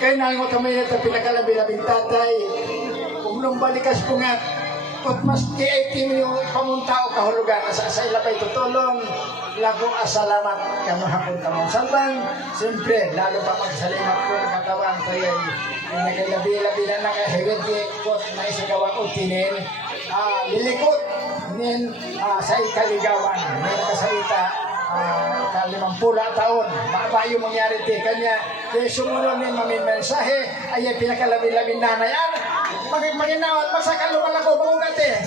Okay na ang kamay na ito pinakalabi-labing tatay. Kung nung balikas po nga, kung mas di-18 yung pamunta o kahulugan sa ilapay tutulong, lago asalamat kamo hapon kamong salbang. Siyempre, lalo pa magsalimat ko ng katawan kaya pinakalabi-labi na nakahigit kot na isagawa ko tinin. Lilikot nin sa ikaligawan. May nakasalita ka-50 taon. Ba yung mangyari ti kanya. Kaya sumunod nin mamin mensahe ay pinakalabi-labi nanayan. Maginawan, magsakal lumal ako, bangugate.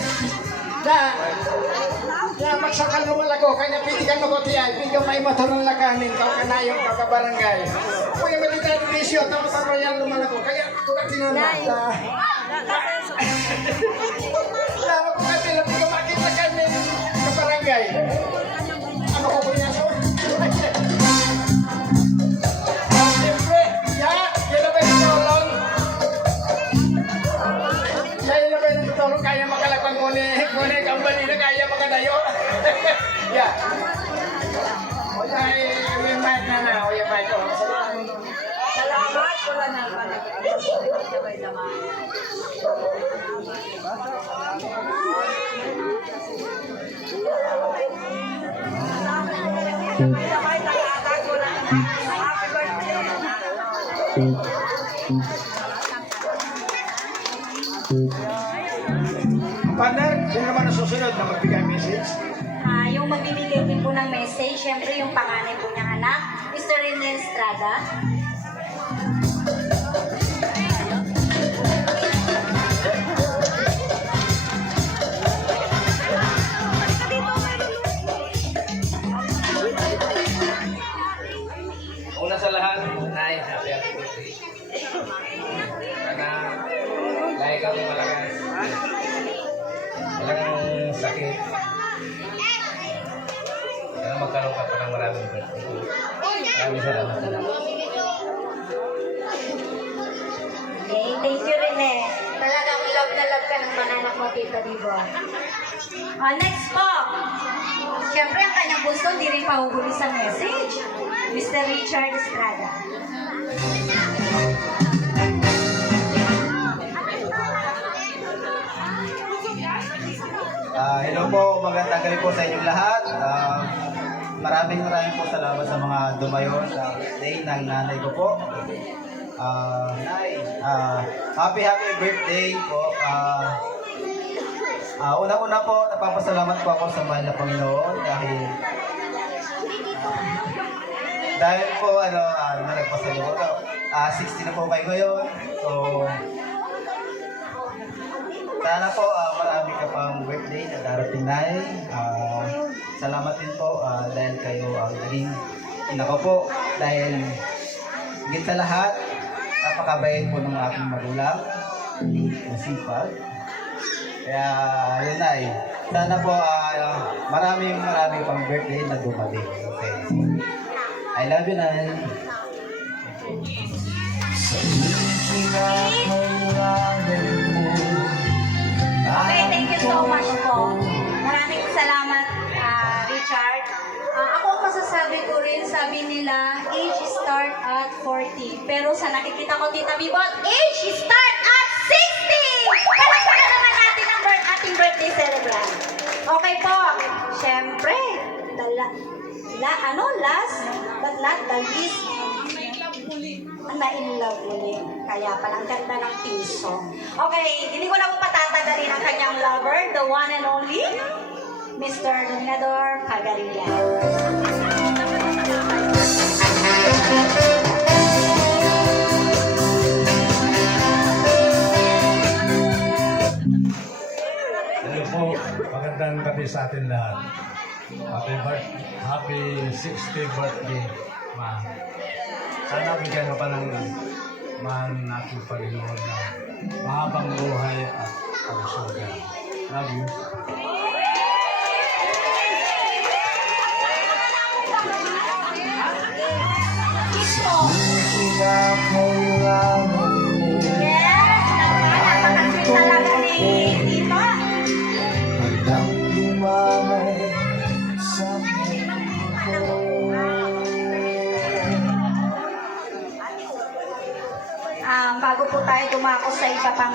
Na magsakal lumal ako, kanya pitikan mo ko tiyan. Hindi may matanong lakanin, kau kanayong kakabarangay. Kaya military division, tapos yan lumal ako. Kaya tukatin na na. Lalo ko kasi lang, hindi ko makita kami kabarangay. Ano ko po niya so? Siyempre, yan na ba yung tulong? Yan na ba yung tulong? Kaya makalakang ngunit ang bali na kaya makadayo. Ya. O yan, yung mic na na. O yung mic ko. Salamat. Wala na pala. Sabay naman. Partner, sino naman ang susunod na magbigay message? Yung magbibigay din po ng message, syempre yung panganay po niyang anak, Mr. Rene Estrada. Una sa lahat, Nay, happy birthday. Sana dahil kami malakas. Walang sakit. Sana magkaroon ka pa ng maraming birthday. Maraming salamat. Okay, thank you Rene. Talagang love na love ka ng mga anak mo, Tita Dibo. Next po. Siyempre, ang kanyang gusto, hindi rin pahuhuli sa message. Mr. Richard Estrada. Hello po, magandang gabi po sa inyong lahat. Maraming po salamat sa mga dumayo sa birthday ng nanay ko po. Nay, happy birthday po. Una-una po, napapasalamat po ako sa mahal na Panginoon dahil po, nagpasalubong ako. 60 na po kayo ngayon. So, sana po marami ka pang birthday na darating na salamat din po dahil kayo ang naging ina ko po. Dahil higit sa lahat, napakabayad po ng aking magulang. Masipag. Kaya yun ay, sana po maraming pang birthday na dumating. Okay. I love you, Nay. Okay, thank you so much po. Maraming salamat, Richard. Ako ang masasabi ko rin, sabi nila, age start at 40. Pero sa nakikita ko, Tita Bibot, age start at 60! Palagpagan naman natin ang ating birthday celebrant. Okay po, syempre, last but not the least, na-in-love ulit. Kaya palang ganda ng theme song. Okay, hindi ko na po patatagalin ang kanyang lover, the one and only, Mr. Dominador Pagarian. Hello po, magandang gabi sa atin lahat. Happy 60th birthday, Ma. Sana bigyan ka pa ng mahal natin Panginoon na mahabang buhay at kalusugan. Love you. Kiss mo. Yes, napaka-sweet talaga ni Tita. bago po tayo dumako sa iba pang